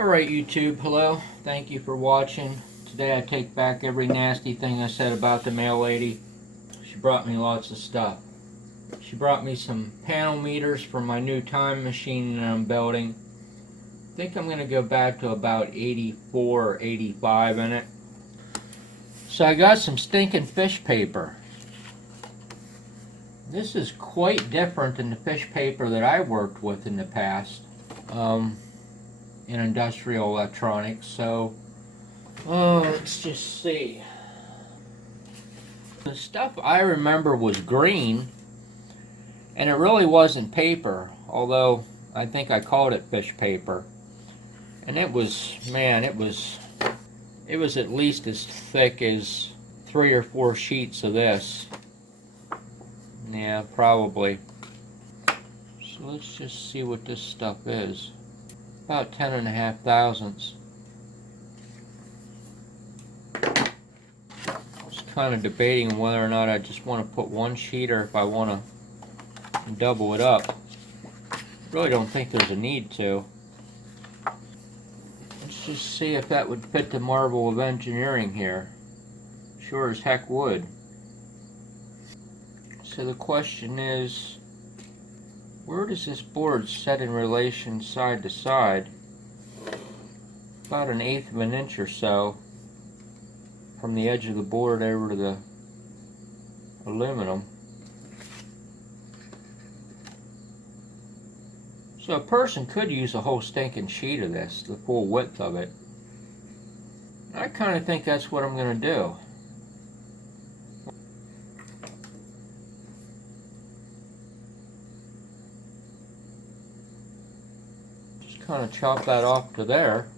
Alright YouTube, hello. Thank you for watching. Today I take back every nasty thing I said about the mail lady. She brought me lots of stuff. She brought me some panel meters for my new time machine that I'm building. I think I'm going to go back to about 84 or 85 in it. So I got some stinking fish paper. This is quite different than the fish paper that I worked with in the past. In industrial electronics, so let's just see. The stuff I remember was green, and it really wasn't paper, although I think I called it fish paper. And it was, man, it was at least as thick as 3 or 4 sheets of this. Yeah, probably. So let's just see what this stuff is. About 10.5 thousandths. I was kind of debating whether or not I just want to put one sheet or if I want to double it up. Really don't think there's a need to. Let's just see if that would fit the marvel of engineering here. Sure as heck would. So the question is, where does this board set in relation side to side? About 1/8 of an inch or so from the edge of the board over to the aluminum. So a person could use a whole stinking sheet of this, the full width of it. I kind of think that's what I'm going to do. Just kind of chop that off to there.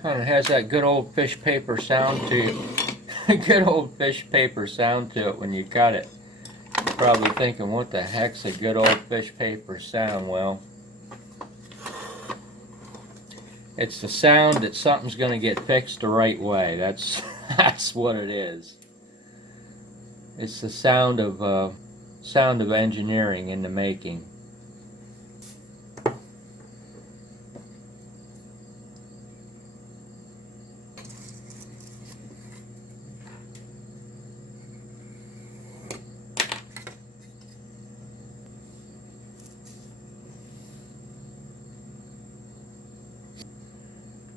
Kind of has that good old fish paper sound to it. Good old fish paper sound to it when you cut it. You're probably thinking, what the heck's a good old fish paper sound? Well, it's the sound that something's going to get fixed the right way. That's what it is. It's the sound of engineering in the making.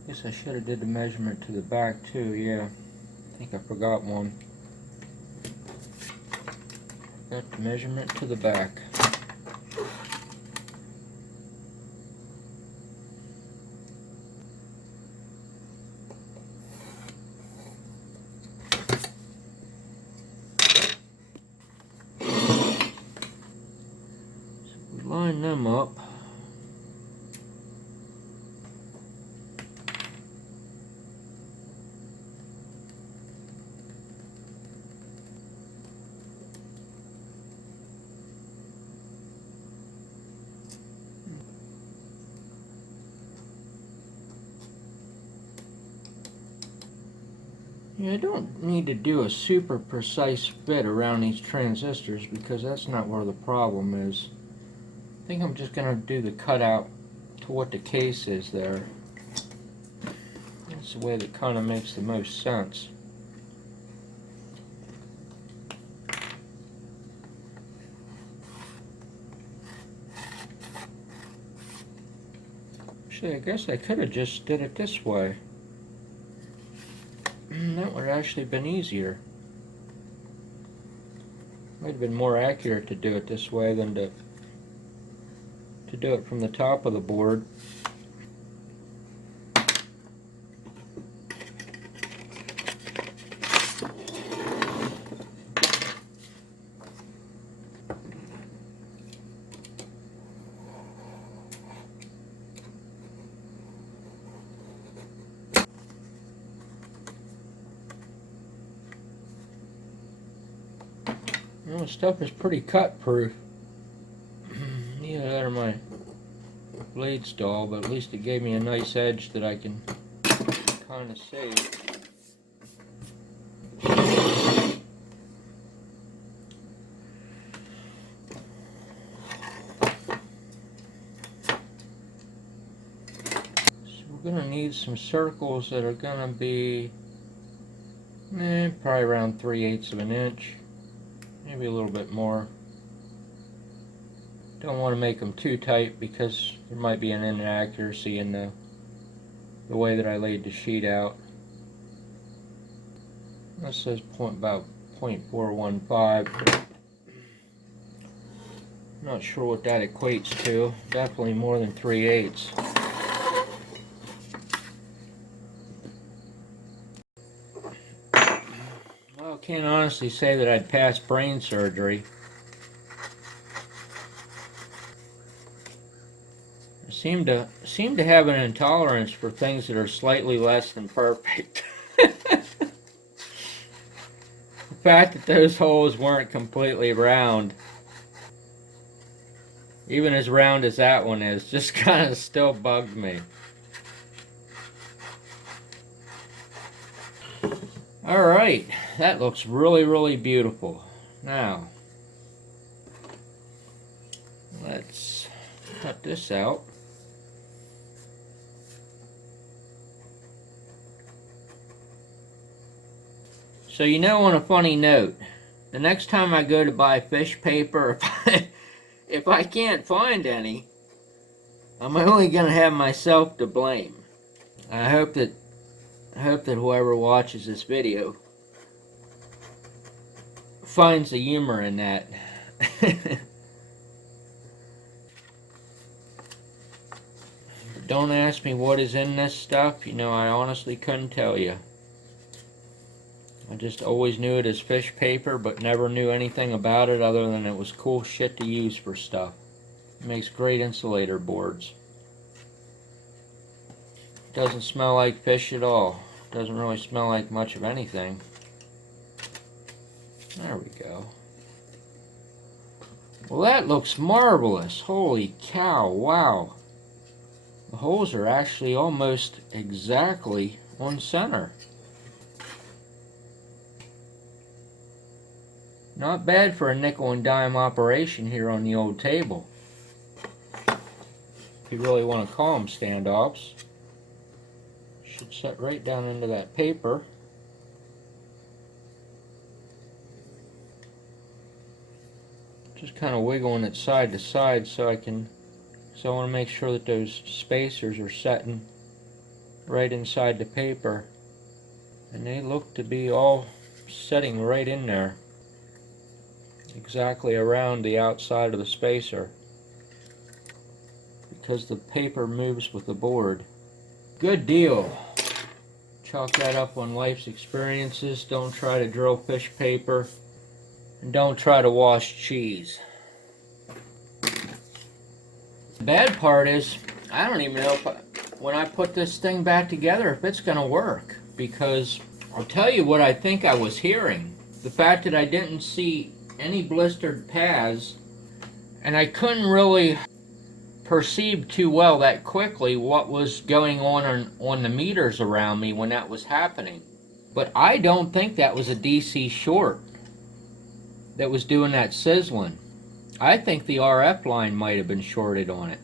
Guess I should have did the measurement to the back too. Yeah, I think I forgot one. Got the measurement to the back. So we line them up. Yeah, I don't need to do a super precise fit around these transistors because that's not where the problem is. I think I'm just going to do the cutout to what the case is there. That's the way that kind of makes the most sense. Actually, I guess I could have just did it this way. That would have actually been easier. Might have been more accurate to do it this way than to do it from the top of the board. Well, stuff is pretty cut proof. Neither that or my blade's dull, but at least it gave me a nice edge that I can kind of see. So we're going to need some circles that are going to be probably around 3/8 of an inch, maybe a little bit more. Don't want to make them too tight because there might be an inaccuracy in the way that I laid the sheet out. This says about 0.415. Not sure what that equates to. Definitely more than 3/8. Well, I can't honestly say that I'd pass brain surgery. I seem to have an intolerance for things that are slightly less than perfect. The fact that those holes weren't completely round, even as round as that one is, just kind of still bugged me. Alright, that looks really, really beautiful. Now, let's cut this out. So, you know, on a funny note, the next time I go to buy fish paper, if I can't find any, I'm only going to have myself to blame. I hope that whoever watches this video finds the humor in that. Don't ask me what is in this stuff. You know, I honestly couldn't tell you. I just always knew it as fish paper, but never knew anything about it other than it was cool shit to use for stuff. It makes great insulator boards. Doesn't smell like fish at all. Doesn't really smell like much of anything. There we go. Well, that looks marvelous. Holy cow, wow. The holes are actually almost exactly on center. Not bad for a nickel and dime operation here on the old table. If you really want to call them standoffs. Should set right down into that paper. Just kind of wiggling it side to side so I want to make sure that those spacers are setting right inside the paper. And they look to be all setting right in there. Exactly around the outside of the spacer. Because the paper moves with the board. Good deal. Chalk that up on life's experiences. Don't try to drill fish paper. And don't try to wash cheese. The bad part is, I don't even know when I put this thing back together if it's going to work. Because I'll tell you what I think I was hearing. The fact that I didn't see any blistered pads, and I couldn't really perceive too well that quickly what was going on the meters around me when that was happening. But I don't think that was a DC short that was doing that sizzling. I think the RF line might have been shorted on it.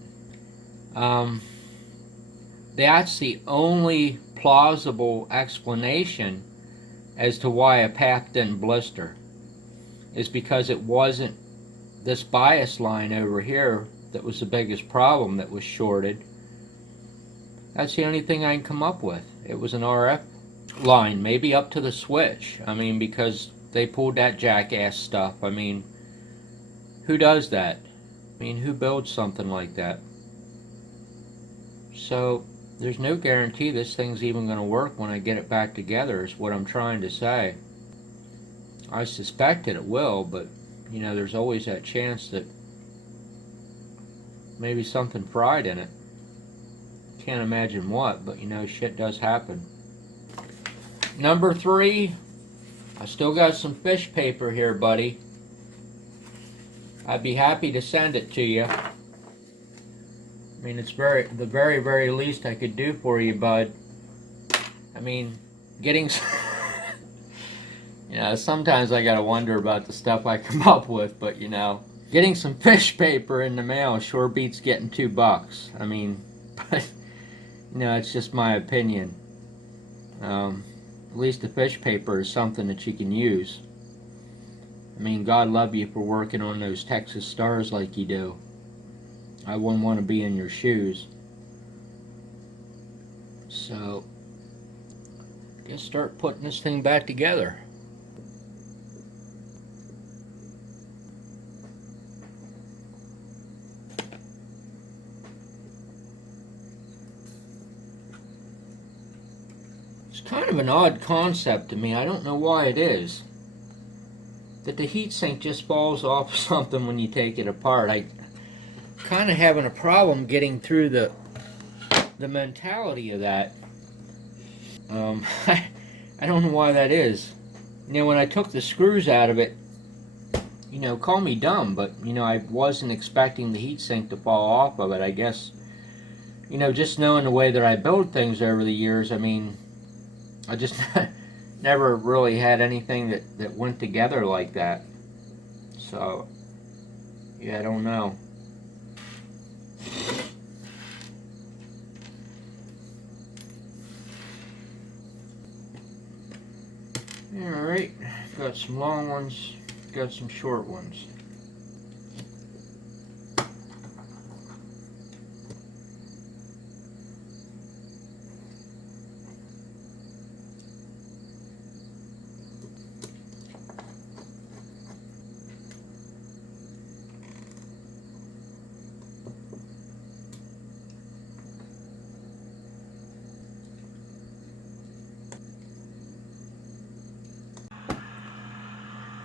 That's the only plausible explanation as to why a path didn't blister, is because it wasn't this bias line over here that was the biggest problem that was shorted. That's the only thing I can come up with. It was an RF line, maybe up to the switch. I mean, because they pulled that jackass stuff. I mean, who does that? I mean, who builds something like that? So, there's no guarantee this thing's even going to work when I get it back together, is what I'm trying to say. I suspect that it will, but, you know, there's always that chance that maybe something fried in it. Can't imagine what, but, you know, shit does happen. Number 3, I still got some fish paper here, buddy. I'd be happy to send it to you. I mean, it's the very least I could do for you, bud. I mean, getting you know, sometimes I gotta wonder about the stuff I come up with, but you know, getting some fish paper in the mail sure beats getting $2. I mean, but you know, it's just my opinion. At least the fish paper is something that you can use. I mean, God love you for working on those Texas stars like you do. I wouldn't want to be in your shoes. So, just start putting this thing back together. It's kind of an odd concept to me. I don't know why it is. That the heatsink just falls off something when you take it apart. I kind of having a problem getting through the mentality of that. I don't know why that is. You know, when I took the screws out of it, you know, call me dumb, but you know, I wasn't expecting the heatsink to fall off of it. I guess, you know, just knowing the way that I build things over the years, I mean, I just never really had anything that went together like that. So, yeah, I don't know. Alright, got some long ones, got some short ones.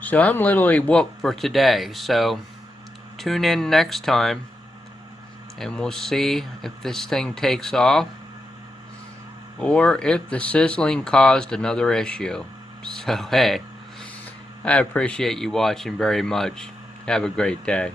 So I'm literally whooped for today, so tune in next time and we'll see if this thing takes off or if the sizzling caused another issue. So hey, I appreciate you watching very much. Have a great day.